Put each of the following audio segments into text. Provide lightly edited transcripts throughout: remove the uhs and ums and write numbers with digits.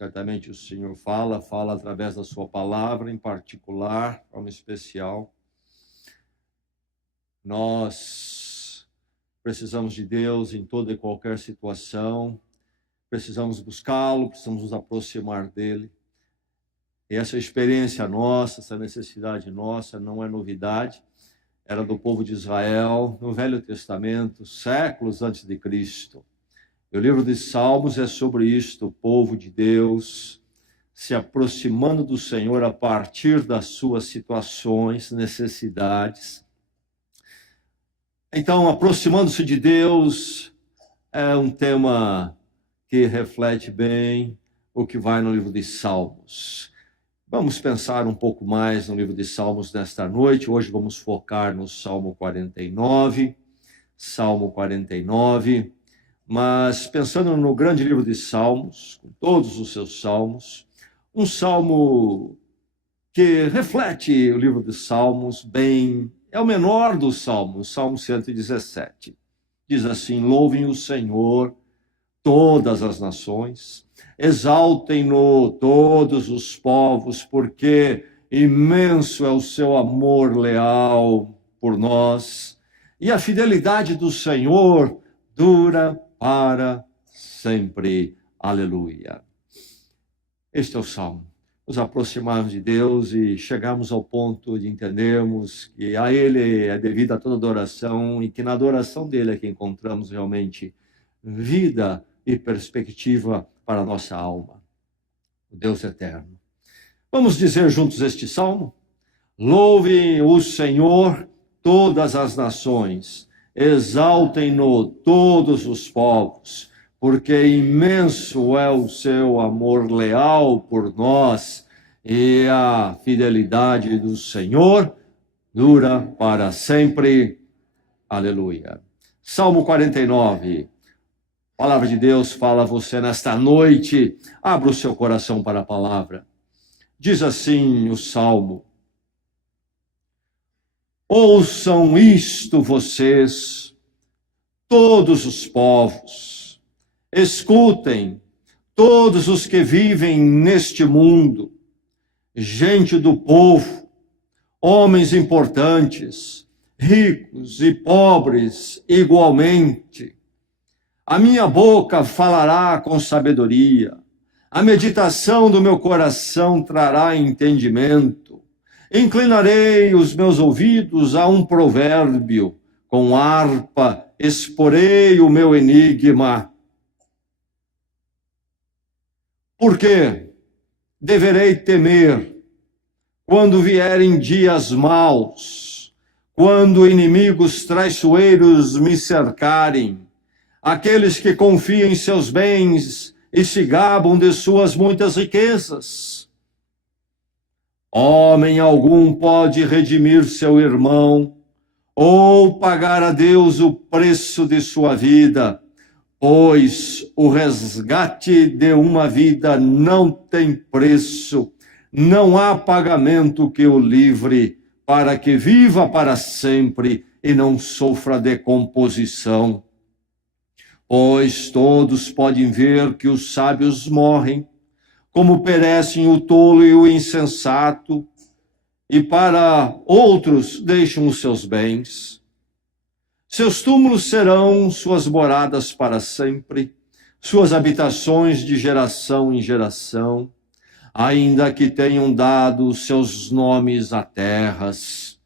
Certamente o Senhor fala através da sua palavra, em particular, de forma especial. Nós precisamos de Deus em toda e qualquer situação, precisamos buscá-lo, precisamos nos aproximar dele. E essa experiência nossa, essa necessidade nossa, não é novidade, era do povo de Israel no Velho Testamento, séculos antes de Cristo. O livro de Salmos é sobre isto, o povo de Deus se aproximando do Senhor a partir das suas situações, necessidades. Então, aproximando-se de Deus é um tema que reflete bem o que vai no livro de Salmos. Vamos pensar um pouco mais no livro de Salmos nesta noite. Hoje vamos focar no Salmo 49. Salmo 49. Mas pensando no grande livro de Salmos, com todos os seus salmos, um salmo que reflete o livro de Salmos bem, é o menor dos salmos, o Salmo 117. Diz assim: louvem o Senhor todas as nações, exaltem-no todos os povos, porque imenso é o seu amor leal por nós, e a fidelidade do Senhor dura para sempre. Aleluia. Este é o Salmo. Nos aproximarmos de Deus e chegamos ao ponto de entendermos que a Ele é devida toda adoração e que na adoração dele é que encontramos realmente vida e perspectiva para a nossa alma. O Deus eterno. Vamos dizer juntos este Salmo? Louvem o Senhor todas as nações, exaltem-no todos os povos, porque imenso é o seu amor leal por nós, e a fidelidade do Senhor dura para sempre. Aleluia. Salmo 49. A palavra de Deus fala a você nesta noite. Abra o seu coração para a palavra. Diz assim o Salmo: ouçam isto vocês, todos os povos, escutem todos os que vivem neste mundo, gente do povo, homens importantes, ricos e pobres igualmente. A minha boca falará com sabedoria, a meditação do meu coração trará entendimento. Inclinarei os meus ouvidos a um provérbio, com harpa exporei o meu enigma. Porque deverei temer quando vierem dias maus, quando inimigos traiçoeiros me cercarem, aqueles que confiam em seus bens e se gabam de suas muitas riquezas. Homem algum pode redimir seu irmão, ou pagar a Deus o preço de sua vida, pois o resgate de uma vida não tem preço, não há pagamento que o livre, para que viva para sempre e não sofra decomposição. Pois todos podem ver que os sábios morrem, como perecem o tolo e o insensato, e para outros deixam os seus bens. Seus túmulos serão suas moradas para sempre, suas habitações de geração em geração, ainda que tenham dado seus nomes a terras.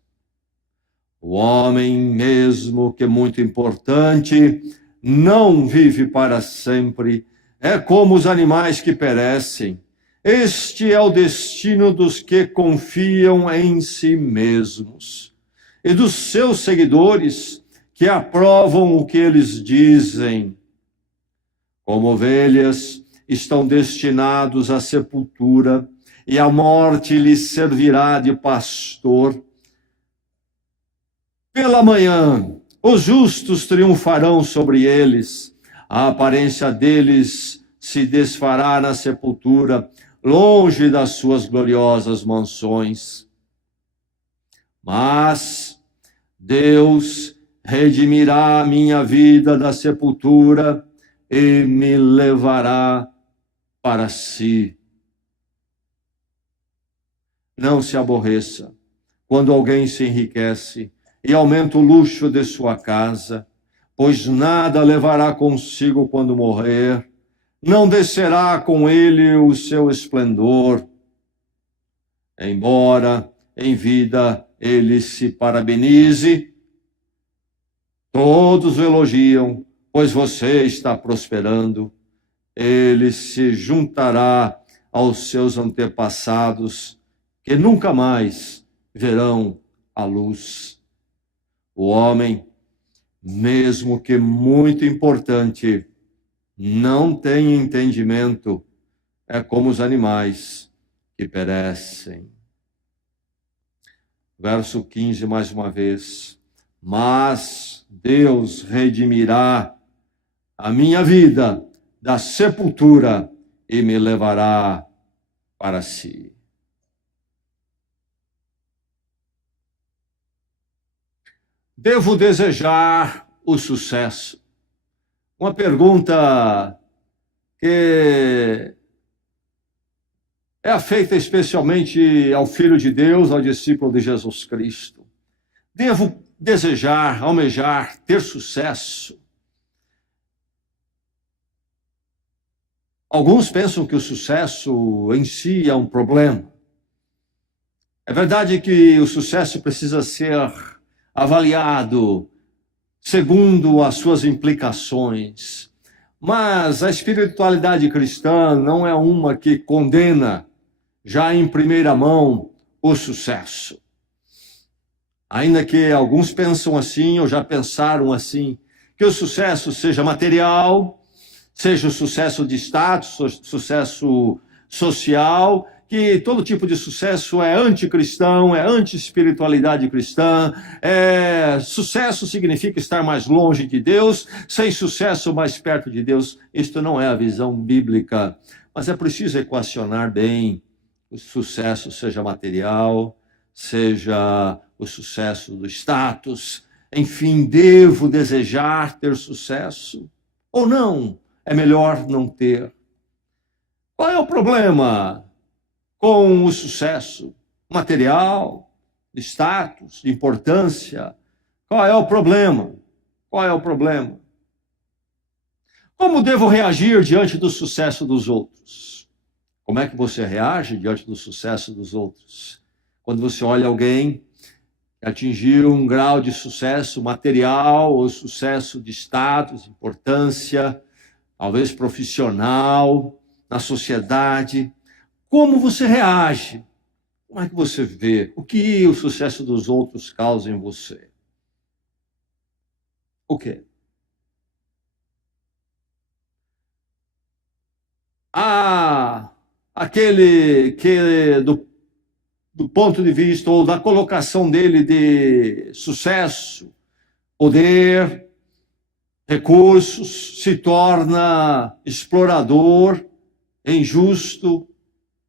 O homem, mesmo que muito importante, não vive para sempre, é como os animais que perecem. Este é o destino dos que confiam em si mesmos e dos seus seguidores que aprovam o que eles dizem. Como ovelhas, estão destinados à sepultura e a morte lhes servirá de pastor. Pela manhã, os justos triunfarão sobre eles, a aparência deles se desfará na sepultura, longe das suas gloriosas mansões. Mas Deus redimirá a minha vida da sepultura e me levará para si. Não se aborreça quando alguém se enriquece e aumenta o luxo de sua casa, pois nada levará consigo quando morrer, não descerá com ele o seu esplendor. Embora em vida ele se parabenize, todos o elogiam, pois você está prosperando. Ele se juntará aos seus antepassados, que nunca mais verão a luz. O homem, mesmo que muito importante, não tem entendimento, é como os animais que perecem. Verso 15, mais uma vez. Mas Deus redimirá a minha vida da sepultura e me levará para si. Devo desejar o sucesso? Uma pergunta que é feita especialmente ao Filho de Deus, ao discípulo de Jesus Cristo. Devo desejar, almejar, ter sucesso? Alguns pensam que o sucesso em si é um problema. É verdade que o sucesso precisa ser avaliado segundo as suas implicações, mas a espiritualidade cristã não é uma que condena já em primeira mão o sucesso. Ainda que alguns pensam assim, ou já pensaram assim, que o sucesso seja material, seja o sucesso de status, sucesso social, que todo tipo de sucesso é anticristão, é anti-espiritualidade cristã, sucesso significa estar mais longe de Deus, sem sucesso mais perto de Deus. Isto não é a visão bíblica, mas é preciso equacionar bem o sucesso, seja material, seja o sucesso do status, enfim, devo desejar ter sucesso ou não? É melhor não ter. Qual é o problema com o sucesso material, de status, de importância? Qual é o problema? Qual é o problema? Como devo reagir diante do sucesso dos outros? Como é que você reage diante do sucesso dos outros? Quando você olha alguém que atingiu um grau de sucesso material ou sucesso de status, importância, talvez profissional, na sociedade, como você reage? Como é que você vê? O que o sucesso dos outros causa em você? O quê? Aquele que, do ponto de vista ou da colocação dele de sucesso, poder, recursos, se torna explorador, injusto,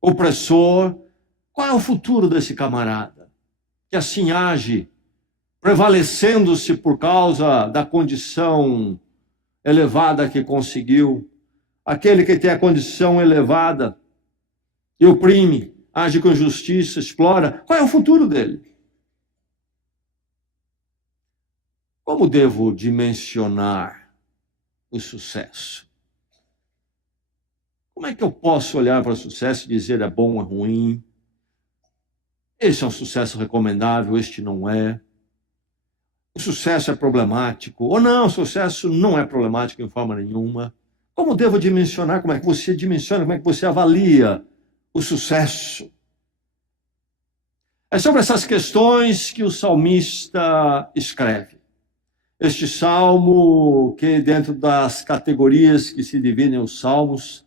opressor. Qual é o futuro desse camarada que assim age, prevalecendo-se por causa da condição elevada que conseguiu? Aquele que tem a condição elevada e oprime, age com justiça, explora. Qual é o futuro dele? Como devo dimensionar o sucesso? Como é que eu posso olhar para o sucesso e dizer é bom ou é ruim? Esse é um sucesso recomendável, este não é. O sucesso é problemático. Ou não, o sucesso não é problemático em forma nenhuma. Como devo dimensionar? Como é que você dimensiona? Como é que você avalia o sucesso? É sobre essas questões que o salmista escreve. Este salmo, que dentro das categorias que se dividem os salmos,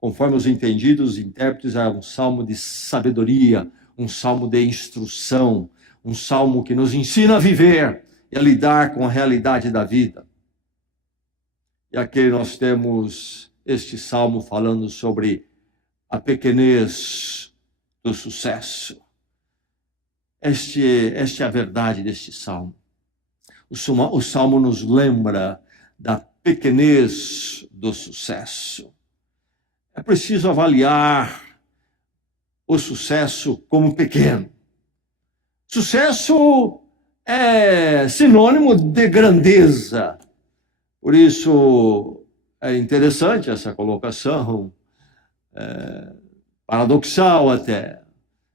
conforme os entendidos, intérpretes, é um salmo de sabedoria, um salmo de instrução, um salmo que nos ensina a viver e a lidar com a realidade da vida. E aqui nós temos este salmo falando sobre a pequenez do sucesso. Esta é a verdade deste salmo. O salmo nos lembra da pequenez do sucesso. é preciso avaliar o sucesso como pequeno. Sucesso é sinônimo de grandeza. Por isso é interessante essa colocação, paradoxal até.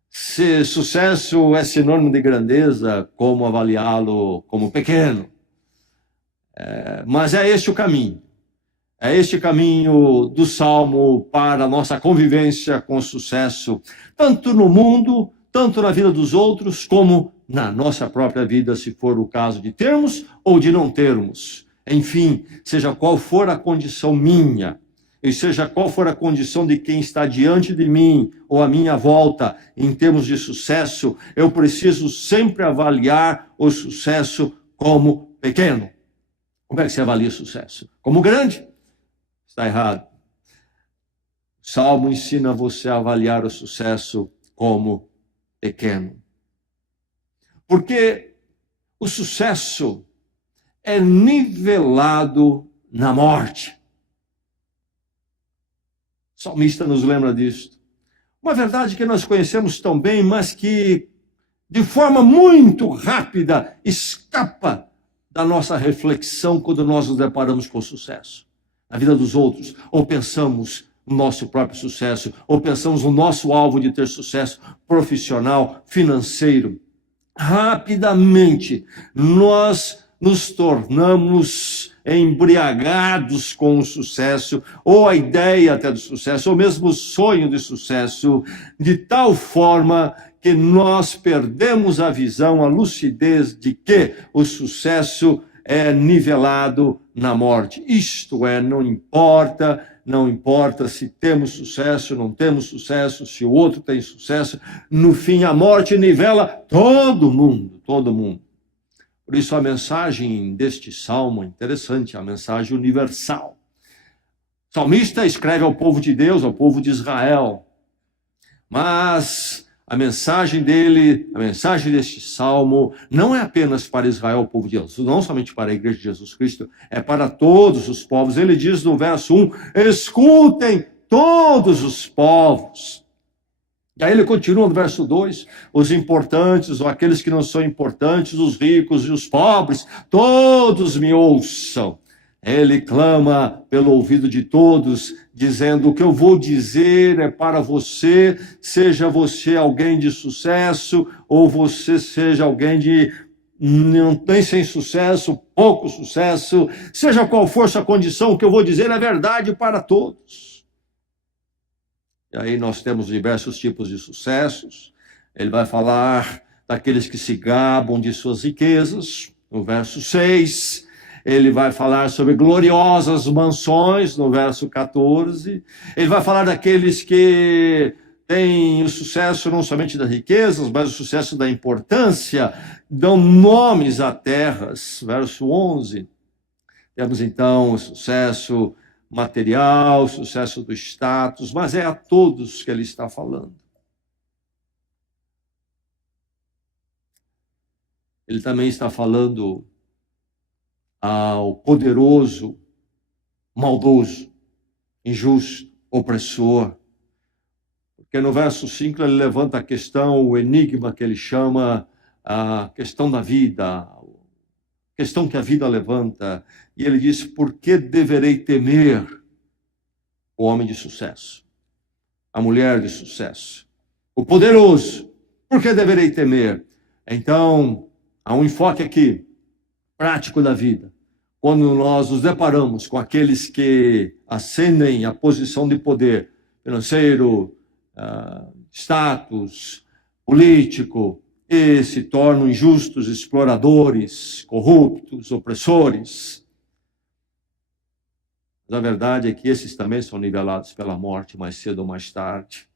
Se sucesso é sinônimo de grandeza, como avaliá-lo como pequeno? Mas é este o caminho. É este caminho do Salmo para a nossa convivência com sucesso, tanto no mundo, tanto na vida dos outros, como na nossa própria vida, se for o caso de termos ou de não termos. Enfim, seja qual for a condição minha, e seja qual for a condição de quem está diante de mim ou à minha volta, em termos de sucesso, eu preciso sempre avaliar o sucesso como pequeno. Como é que você avalia o sucesso? Como grande? Está errado. O Salmo ensina você a avaliar o sucesso como pequeno. Porque o sucesso é nivelado na morte. O salmista nos lembra disto. Uma verdade que nós conhecemos tão bem, mas que de forma muito rápida escapa da nossa reflexão quando nós nos deparamos com o sucesso na vida dos outros, ou pensamos no nosso próprio sucesso, ou pensamos no nosso alvo de ter sucesso profissional, financeiro. Rapidamente, nós nos tornamos embriagados com o sucesso, ou a ideia até do sucesso, ou mesmo o sonho de sucesso, de tal forma que nós perdemos a visão, a lucidez de que o sucesso é nivelado na morte. Isto é, não importa se temos sucesso, não temos sucesso, se o outro tem sucesso, no fim a morte nivela todo mundo, todo mundo. Por isso a mensagem deste salmo é interessante, a mensagem universal. O salmista escreve ao povo de Deus, ao povo de Israel, mas a mensagem dele, a mensagem deste salmo, não é apenas para Israel, o povo de Deus, não somente para a igreja de Jesus Cristo, é para todos os povos. Ele diz no verso 1, escutem todos os povos. E aí ele continua no verso 2, os importantes, ou aqueles que não são importantes, os ricos e os pobres, todos me ouçam. Ele clama pelo ouvido de todos, dizendo: o que eu vou dizer é para você, seja você alguém de sucesso, ou você seja alguém de nem sem sucesso, pouco sucesso, seja qual for sua condição, o que eu vou dizer é verdade para todos. E aí nós temos diversos tipos de sucessos. Ele vai falar daqueles que se gabam de suas riquezas, no verso 6. Ele vai falar sobre gloriosas mansões, no verso 14. Ele vai falar daqueles que têm o sucesso não somente das riquezas, mas o sucesso da importância, dão nomes a terras, verso 11. Temos então o sucesso material, o sucesso do status, mas é a todos que ele está falando. Ele também está falando ao poderoso, maldoso, injusto, opressor. Porque no verso 5 ele levanta a questão, o enigma que ele chama a questão da vida, a questão que a vida levanta. E ele diz: por que deverei temer o homem de sucesso, a mulher de sucesso, o poderoso? Por que deverei temer? Então, há um enfoque aqui, prático da vida. Quando nós nos deparamos com aqueles que ascendem à posição de poder financeiro, status, político, e se tornam injustos, exploradores, corruptos, opressores. Mas a verdade é que esses também são nivelados pela morte, mais cedo ou mais tarde.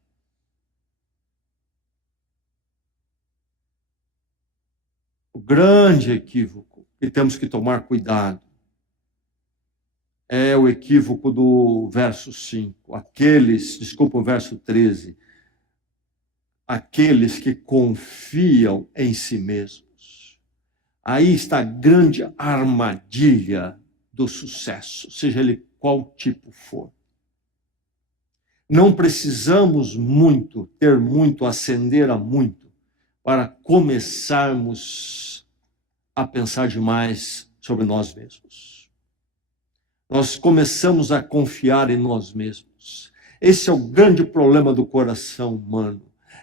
O grande equívoco que temos que tomar cuidado é o equívoco do verso 5. O verso 13. Aqueles que confiam em si mesmos. Aí está a grande armadilha do sucesso, seja ele qual tipo for. Não precisamos muito, ter muito, ascender a muito, para começarmos a pensar demais sobre nós mesmos. Nós começamos a confiar em nós mesmos. Esse é o grande problema do coração humano.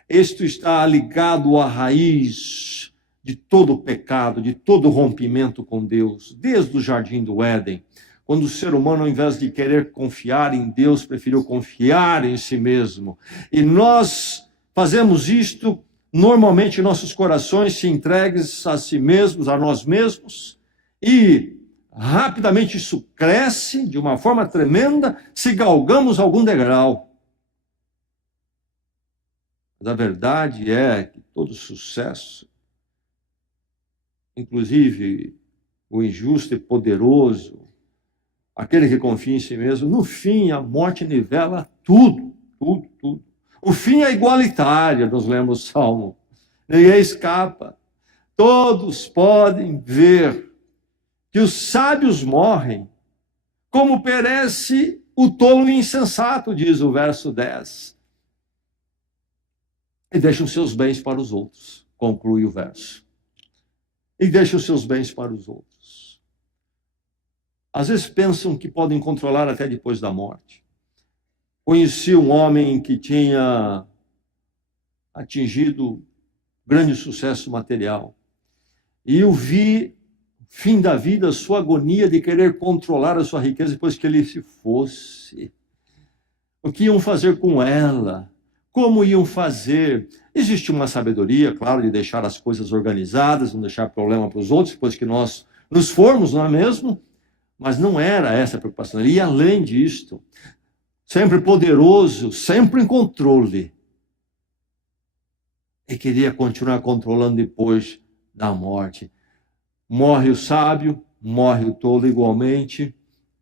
Isto está ligado à raiz de todo o pecado, de todo o rompimento com Deus, desde o jardim do Éden, quando o ser humano, ao invés de querer confiar em Deus, preferiu confiar em si mesmo. E nós fazemos isto, normalmente nossos corações se entregues a si mesmos, a nós mesmos, e rapidamente isso cresce de uma forma tremenda se galgamos algum degrau. Mas a verdade é que todo sucesso, inclusive o injusto e poderoso, aquele que confia em si mesmo, no fim a morte nivela tudo, tudo, tudo. O fim é igualitário, nos lemos o Salmo. Ninguém escapa. Todos podem ver que os sábios morrem, como perece o tolo e insensato, diz o verso 10. E deixam seus bens para os outros, conclui o verso. E deixam seus bens para os outros. Às vezes pensam que podem controlar até depois da morte. Conheci um homem que tinha atingido grande sucesso material. E eu vi, fim da vida, a sua agonia de querer controlar a sua riqueza depois que ele se fosse. O que iam fazer com ela? Como iam fazer? Existe uma sabedoria, claro, de deixar as coisas organizadas, não deixar problema para os outros, depois que nós nos formos, não é mesmo? Mas não era essa a preocupação. Ele ia além disto. Sempre poderoso, sempre em controle. E queria continuar controlando depois da morte. Morre o sábio, morre o tolo igualmente,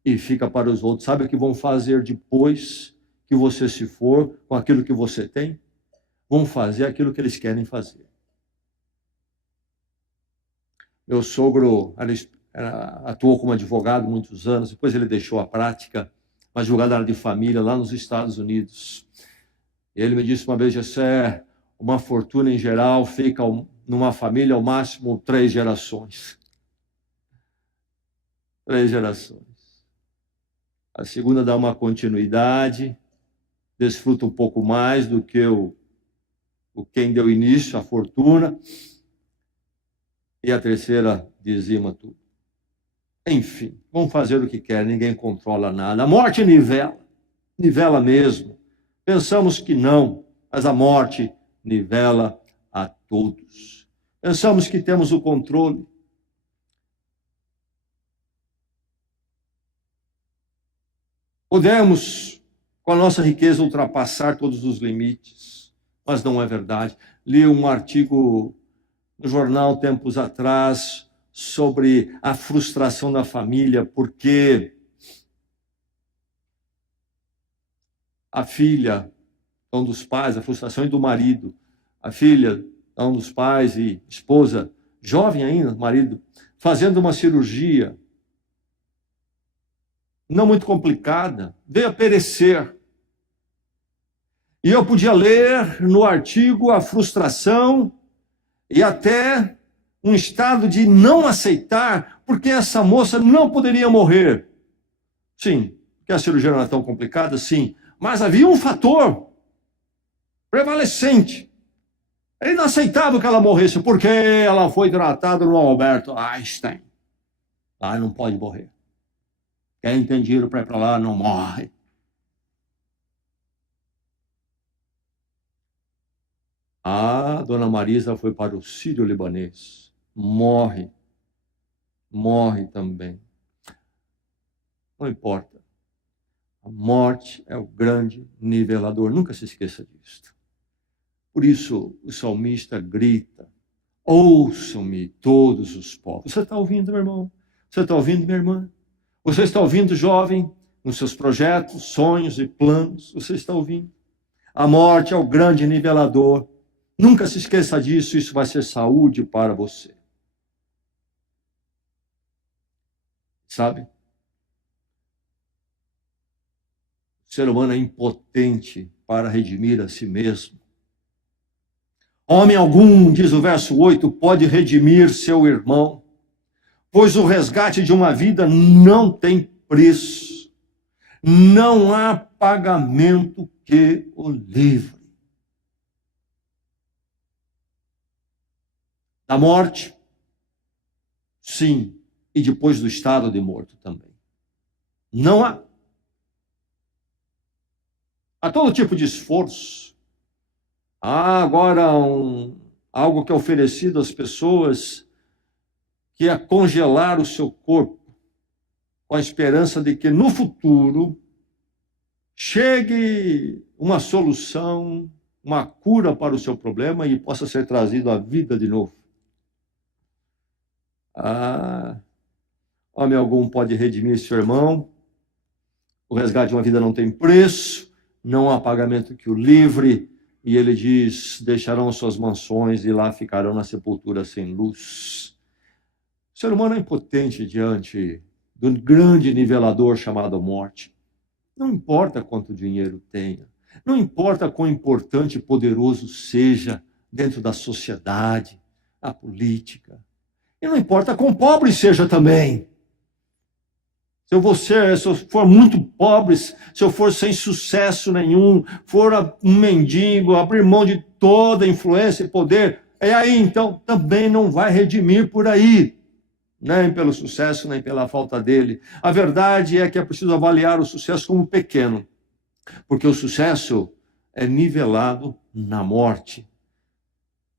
e fica para os outros. Sabe o que vão fazer depois que você se for, com aquilo que você tem? Vão fazer aquilo que eles querem fazer. Meu sogro atuou como advogado muitos anos, depois ele deixou a prática, uma advogada de família lá nos Estados Unidos. Ele me disse uma vez, Jessé, uma fortuna em geral fica numa família ao máximo 3 gerações. 3 gerações. A segunda dá uma continuidade, desfruta um pouco mais do que quem deu início à fortuna, e a terceira dizima tudo. Enfim, vão fazer o que querem, ninguém controla nada. A morte nivela, nivela mesmo. Pensamos que não, mas a morte nivela a todos. Pensamos que temos o controle. Podemos, com a nossa riqueza, ultrapassar todos os limites, mas não é verdade. Li um artigo no jornal tempos atrás sobre a frustração da família, porque a filha, um dos pais, a frustração do marido, a filha, um dos pais e esposa, jovem ainda, marido, fazendo uma cirurgia não muito complicada, veio a perecer. E eu podia ler no artigo a frustração e até um estado de não aceitar, porque essa moça não poderia morrer. Sim, porque a cirurgia não era tão complicada, sim, mas havia um fator prevalecente. Ele não aceitava que ela morresse, porque ela foi tratada no Albert Einstein. Lá não pode morrer. Quem tem dinheiro para ir para lá não morre. A dona Marisa foi para o Sírio-Libanês. Morre. Morre também. Não importa. A morte é o grande nivelador. Nunca se esqueça disso. Por isso, o salmista grita: ouçam-me todos os povos. Você está ouvindo, meu irmão? Você está ouvindo, minha irmã? Você está ouvindo, jovem, nos seus projetos, sonhos e planos? Você está ouvindo? A morte é o grande nivelador. Nunca se esqueça disso, isso vai ser saúde para você. Sabe? O ser humano é impotente para redimir a si mesmo. Homem algum, diz o verso 8, pode redimir seu irmão, pois o resgate de uma vida não tem preço. Não há pagamento que o livre. Da morte, sim, e depois do estado de morto também. Não há. Há todo tipo de esforço. Há agora algo que é oferecido às pessoas, que é congelar o seu corpo, com a esperança de que no futuro chegue uma solução, uma cura para o seu problema e possa ser trazido à vida de novo. Homem algum pode redimir seu irmão, o resgate de uma vida não tem preço, não há pagamento que o livre, e ele diz, deixarão suas mansões e lá ficarão na sepultura sem luz. O ser humano é impotente diante do grande nivelador chamado morte. Não importa quanto dinheiro tenha, não importa quão importante e poderoso seja dentro da sociedade, a política, e não importa quão pobre seja também. Se eu for muito pobre, se eu for sem sucesso nenhum, for um mendigo, abrir mão de toda influência e poder, aí então também não vai redimir por aí, nem pelo sucesso, nem pela falta dele. A verdade é que é preciso avaliar o sucesso como pequeno, porque o sucesso é nivelado na morte.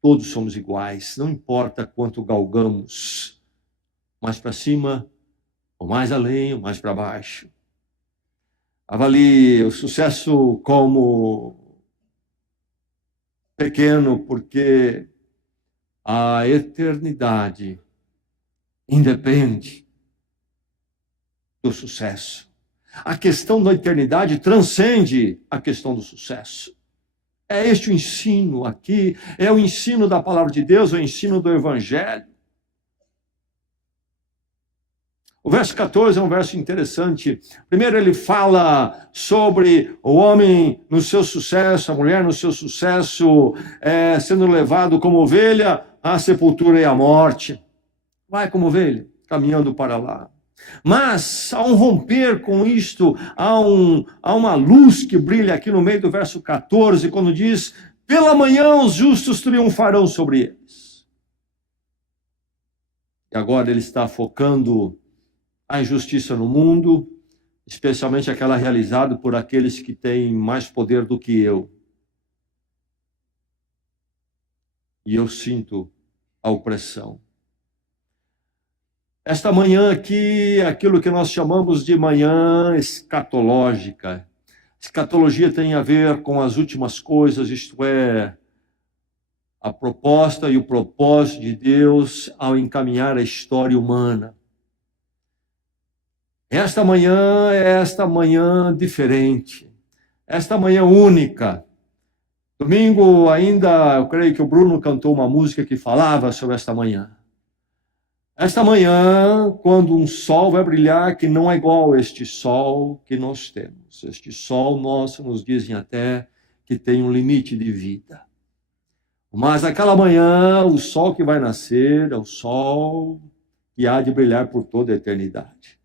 Todos somos iguais, não importa quanto galgamos, mais para cima, ou mais além, ou mais para baixo. Avalie o sucesso como pequeno, porque a eternidade independe do sucesso. A questão da eternidade transcende a questão do sucesso. É este o ensino aqui, é o ensino da palavra de Deus, é o ensino do Evangelho. O verso 14 é um verso interessante. Primeiro ele fala sobre o homem no seu sucesso, a mulher no seu sucesso, sendo levado como ovelha à sepultura e à morte. Vai como ovelha, caminhando para lá. Mas, há um romper com isto, há uma luz que brilha aqui no meio do verso 14, quando diz, pela manhã os justos triunfarão sobre eles. E agora ele está focando a injustiça no mundo, especialmente aquela realizada por aqueles que têm mais poder do que eu. E eu sinto a opressão. Esta manhã aqui, aquilo que nós chamamos de manhã escatológica. Escatologia tem a ver com as últimas coisas, isto é, a proposta e o propósito de Deus ao encaminhar a história humana. Esta manhã é esta manhã diferente, esta manhã única. Domingo ainda, eu creio que o Bruno cantou uma música que falava sobre esta manhã. Esta manhã, quando um sol vai brilhar que não é igual a este sol que nós temos. Este sol nosso nos dizem até que tem um limite de vida. Mas aquela manhã, o sol que vai nascer é o sol que há de brilhar por toda a eternidade.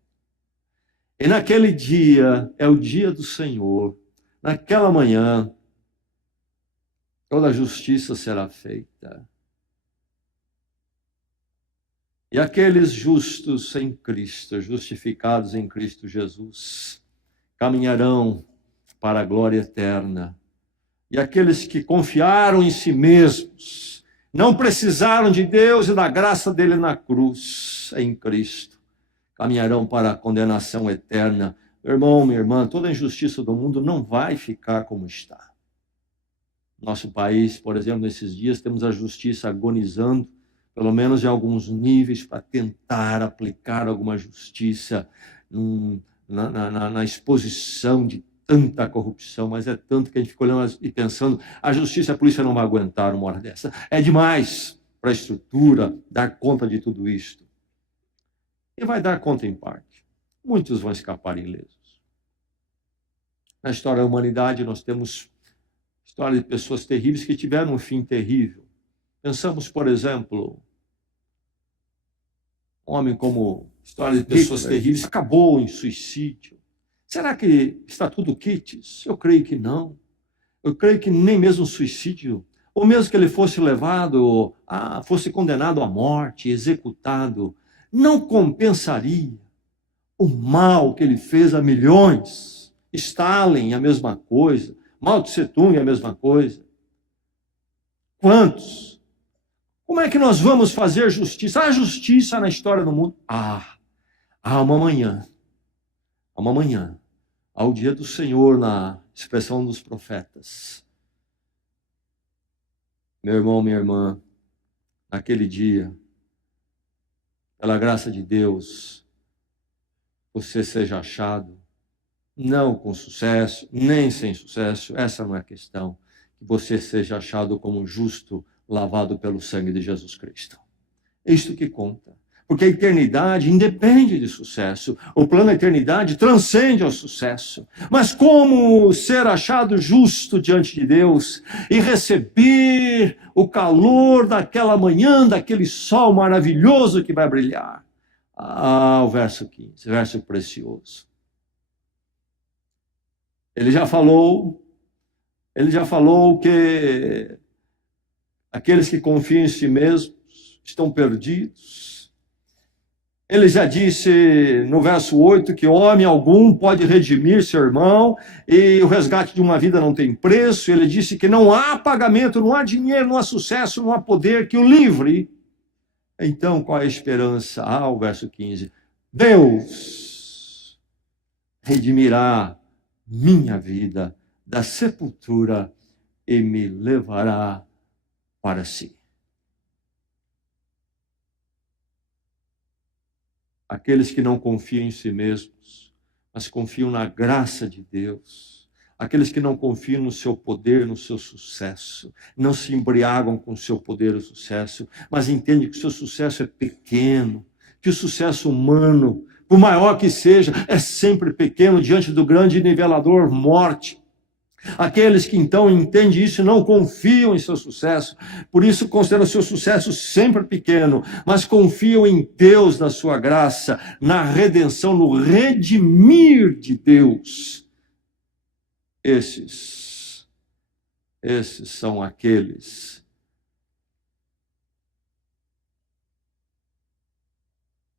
E naquele dia, é o dia do Senhor, naquela manhã, toda a justiça será feita. E aqueles justos em Cristo, justificados em Cristo Jesus, caminharão para a glória eterna. E aqueles que confiaram em si mesmos, não precisaram de Deus e da graça dele na cruz, em Cristo, caminharão para a condenação eterna. Meu irmão, minha irmã, toda a injustiça do mundo não vai ficar como está. Nosso país, por exemplo, nesses dias, temos a justiça agonizando, pelo menos em alguns níveis, para tentar aplicar alguma justiça na exposição de tanta corrupção, mas é tanto que a gente fica olhando e pensando, a justiça e a polícia não vai aguentar uma hora dessa. É demais para a estrutura dar conta de tudo isto. E vai dar conta em parte. Muitos vão escapar ilesos. Na história da humanidade, nós temos história de pessoas terríveis que tiveram um fim terrível. Pensamos, por exemplo, um homem como história de pessoas terríveis, acabou em suicídio. Será que está tudo quites? Eu creio que não. Eu creio que nem mesmo suicídio, ou mesmo que ele fosse levado, fosse condenado à morte, executado, não compensaria o mal que ele fez a milhões. Stalin, a mesma coisa. Mao Tse Tung, a mesma coisa. Quantos? Como é que nós vamos fazer justiça? Há justiça na história do mundo? Há uma manhã. Há uma manhã. Há o dia do Senhor na expressão dos profetas. Meu irmão, minha irmã, naquele dia, pela graça de Deus, você seja achado, não com sucesso, nem sem sucesso, essa não é a questão, que você seja achado como justo, lavado pelo sangue de Jesus Cristo. É isto que conta. Porque a eternidade independe de sucesso. O plano da eternidade transcende ao sucesso. Mas como ser achado justo diante de Deus e receber o calor daquela manhã, daquele sol maravilhoso que vai brilhar? O verso 15, verso precioso. Ele já falou que aqueles que confiam em si mesmos estão perdidos. Ele já disse no verso 8 que homem algum pode redimir seu irmão e o resgate de uma vida não tem preço. Ele disse que não há pagamento, não há dinheiro, não há sucesso, não há poder que o livre. Então, qual é a esperança? O verso 15. Deus redimirá minha vida da sepultura e me levará para si. Aqueles que não confiam em si mesmos, mas confiam na graça de Deus. Aqueles que não confiam no seu poder, no seu sucesso. Não se embriagam com o seu poder e sucesso, mas entendem que o seu sucesso é pequeno, que o sucesso humano, por maior que seja, é sempre pequeno diante do grande nivelador morte. Aqueles que então entendem isso não confiam em seu sucesso, por isso consideram seu sucesso sempre pequeno, mas confiam em Deus, na sua graça, na redenção, no redimir de Deus. Esses são aqueles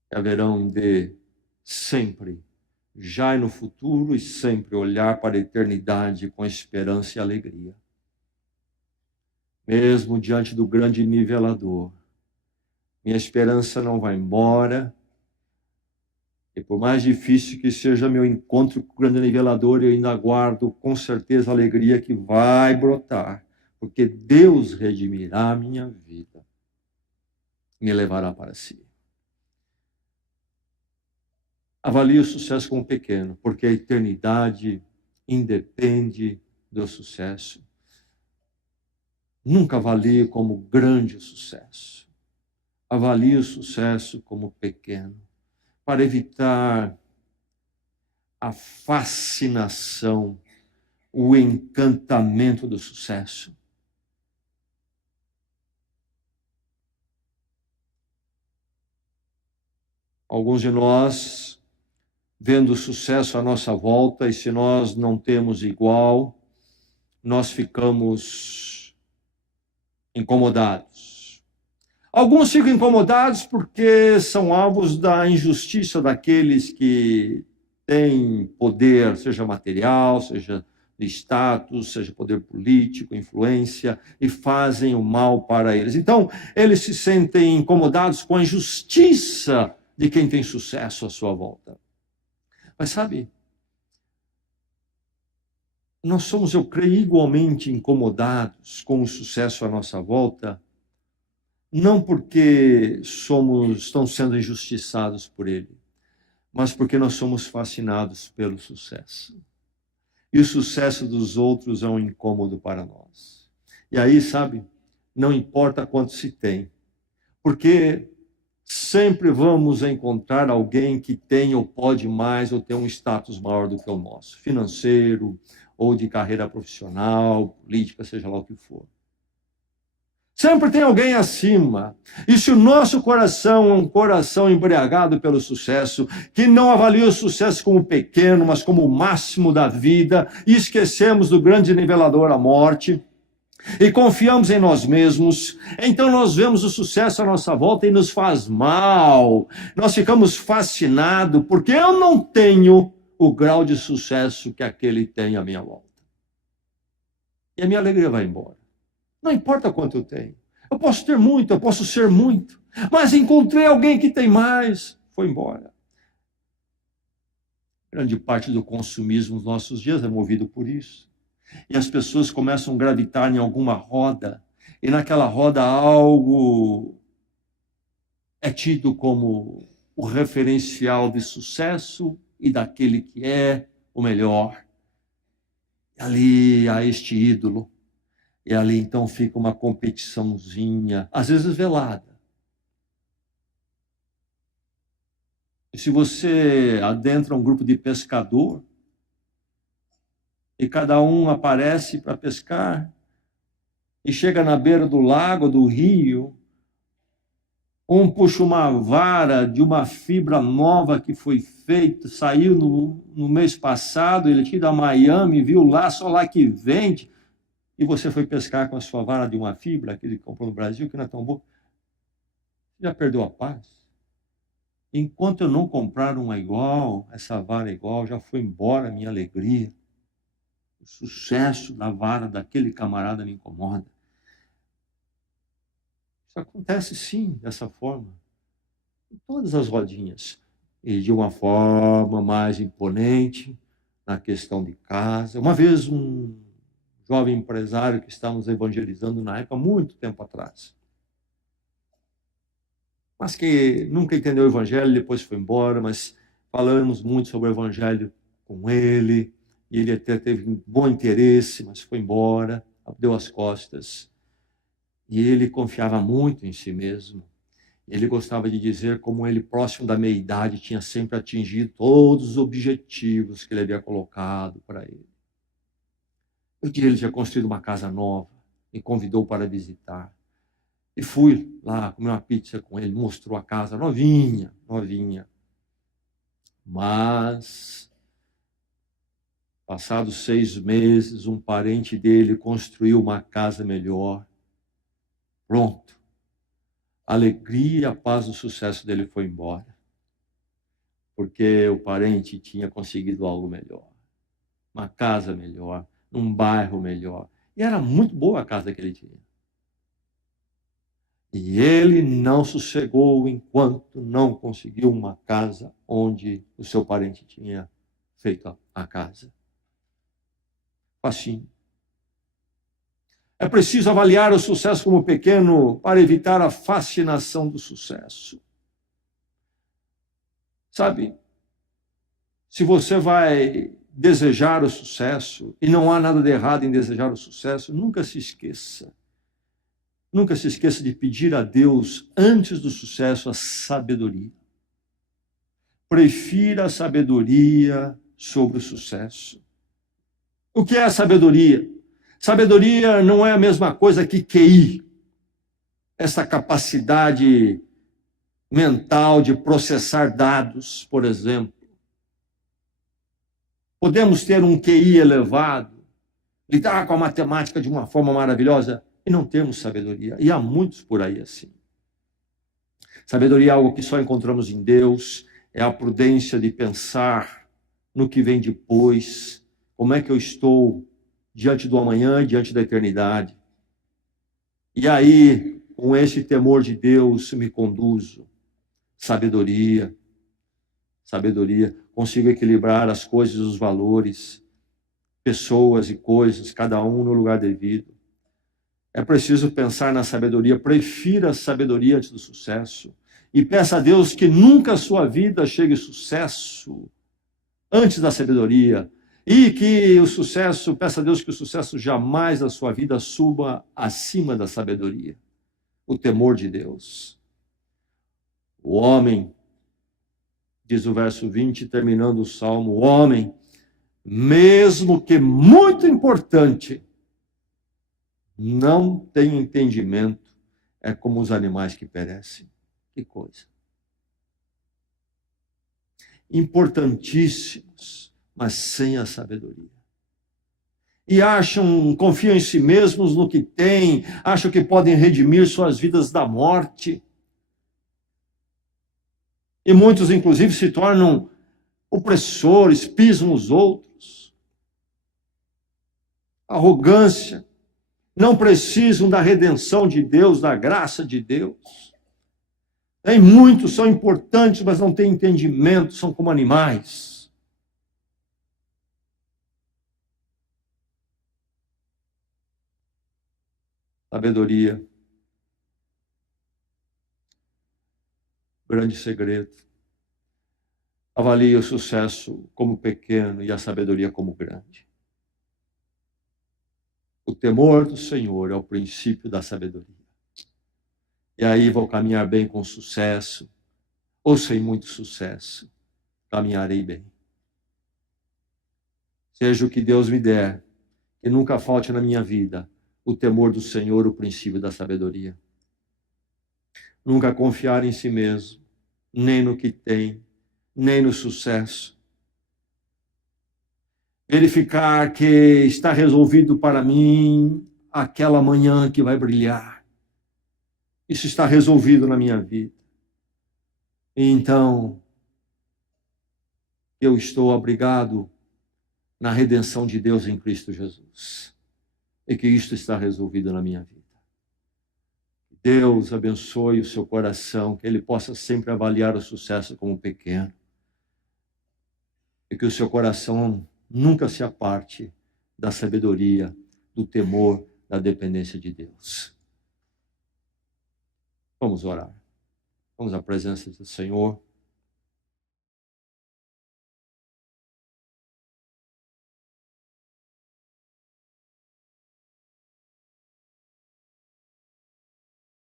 que haverão de sempre, já no futuro e sempre olhar para a eternidade com esperança e alegria. Mesmo diante do grande nivelador, minha esperança não vai embora, e por mais difícil que seja meu encontro com o grande nivelador, eu ainda aguardo com certeza a alegria que vai brotar, porque Deus redimirá a minha vida, me levará para si. Avalie o sucesso como pequeno, porque a eternidade independe do sucesso. Nunca avalie como grande o sucesso. Avalie o sucesso como pequeno, para evitar a fascinação, o encantamento do sucesso. Alguns de nós, vendo o sucesso à nossa volta, e se nós não temos igual, nós ficamos incomodados. Alguns ficam incomodados porque são alvos da injustiça daqueles que têm poder, seja material, seja de status, seja poder político, influência, e fazem o mal para eles. Então, eles se sentem incomodados com a injustiça de quem tem sucesso à sua volta. Mas sabe, nós somos, eu creio, igualmente incomodados com o sucesso à nossa volta, não porque estamos sendo injustiçados por ele, mas porque nós somos fascinados pelo sucesso. E o sucesso dos outros é um incômodo para nós. E aí, sabe, não importa quanto se tem, porque sempre vamos encontrar alguém que tem ou pode mais, ou tem um status maior do que o nosso, financeiro, ou de carreira profissional, política, seja lá o que for. Sempre tem alguém acima. E se o nosso coração é um coração embriagado pelo sucesso, que não avalia o sucesso como pequeno, mas como o máximo da vida, e esquecemos do grande nivelador, a morte, e confiamos em nós mesmos, então nós vemos o sucesso à nossa volta e nos faz mal. Nós ficamos fascinados porque eu não tenho o grau de sucesso que aquele tem à minha volta. E a minha alegria vai embora. Não importa quanto eu tenho. Eu posso ter muito, eu posso ser muito, mas encontrei alguém que tem mais. Foi embora. Grande parte do consumismo nos nossos dias é movido por isso. E as pessoas começam a gravitar em alguma roda, e naquela roda algo é tido como o referencial de sucesso e daquele que é o melhor. Ali há este ídolo, e ali então fica uma competiçãozinha, às vezes velada. E se você adentra um grupo de pescador, e cada um aparece para pescar, e chega na beira do lago, do rio, um puxa uma vara de uma fibra nova que foi feita, saiu no mês passado, ele tira a Miami, viu lá, só lá que vende, e você foi pescar com a sua vara de uma fibra, que ele comprou no Brasil, que não é tão boa, já perdeu a paz. Enquanto eu não comprar uma igual, essa vara igual, já foi embora a minha alegria. O sucesso da vara daquele camarada me incomoda. Isso acontece sim, dessa forma, em todas as rodinhas. E de uma forma mais imponente, na questão de casa. Uma vez um jovem empresário que estávamos evangelizando na época, muito tempo atrás, mas que nunca entendeu o evangelho, depois foi embora, mas falamos muito sobre o evangelho com ele, e ele até teve um bom interesse, mas foi embora, deu as costas. E ele confiava muito em si mesmo. Ele gostava de dizer como ele, próximo da meia-idade, tinha sempre atingido todos os objetivos que ele havia colocado para ele. Um dia ele tinha construído uma casa nova, me convidou para visitar. E fui lá comer uma pizza com ele, mostrou a casa novinha, novinha. Mas, passados 6 meses, um parente dele construiu uma casa melhor. Pronto. A alegria e a paz do sucesso dele foi embora. Porque o parente tinha conseguido algo melhor. Uma casa melhor, num bairro melhor. E era muito boa a casa que ele tinha. E ele não sossegou enquanto não conseguiu uma casa onde o seu parente tinha feito a casa. Facinho. É preciso avaliar o sucesso como pequeno para evitar a fascinação do sucesso. Sabe, se você vai desejar o sucesso, e não há nada de errado em desejar o sucesso, nunca se esqueça. Nunca se esqueça de pedir a Deus, antes do sucesso, a sabedoria. Prefira a sabedoria sobre o sucesso. O que é a sabedoria? Sabedoria não é a mesma coisa que QI. Essa capacidade mental de processar dados, por exemplo. Podemos ter um QI elevado, lidar com a matemática de uma forma maravilhosa, e não temos sabedoria. E há muitos por aí assim. Sabedoria é algo que só encontramos em Deus, é a prudência de pensar no que vem depois, como é que eu estou diante do amanhã, diante da eternidade. E aí, com esse temor de Deus, me conduzo. Sabedoria, sabedoria. Consigo equilibrar as coisas e os valores, pessoas e coisas, cada um no lugar devido. É preciso pensar na sabedoria, prefira a sabedoria antes do sucesso. E peça a Deus que nunca a sua vida chegue sucesso antes da sabedoria. E que o sucesso, peça a Deus que o sucesso jamais a sua vida suba acima da sabedoria. O temor de Deus. O homem, diz o verso 20, terminando o salmo, o homem, mesmo que muito importante, não tem entendimento, é como os animais que perecem. Que coisa. Importantíssimos, mas sem a sabedoria. E confiam em si mesmos no que têm, acham que podem redimir suas vidas da morte. E muitos, inclusive, se tornam opressores, pisam os outros. Arrogância. Não precisam da redenção de Deus, da graça de Deus. E muitos são importantes, mas não têm entendimento, são como animais. Sabedoria. Grande segredo. Avalie o sucesso como pequeno e a sabedoria como grande. O temor do Senhor é o princípio da sabedoria. E aí vou caminhar bem com sucesso, ou sem muito sucesso, caminharei bem. Seja o que Deus me der, que nunca falte na minha vida o temor do Senhor, o princípio da sabedoria. Nunca confiar em si mesmo, nem no que tem, nem no sucesso. Verificar que está resolvido para mim aquela manhã que vai brilhar. Isso está resolvido na minha vida. E então, eu estou abrigado na redenção de Deus em Cristo Jesus. E que isto está resolvido na minha vida. Deus abençoe o seu coração, que ele possa sempre avaliar o sucesso como pequeno. E que o seu coração nunca se aparte da sabedoria, do temor, da dependência de Deus. Vamos orar. Vamos à presença do Senhor.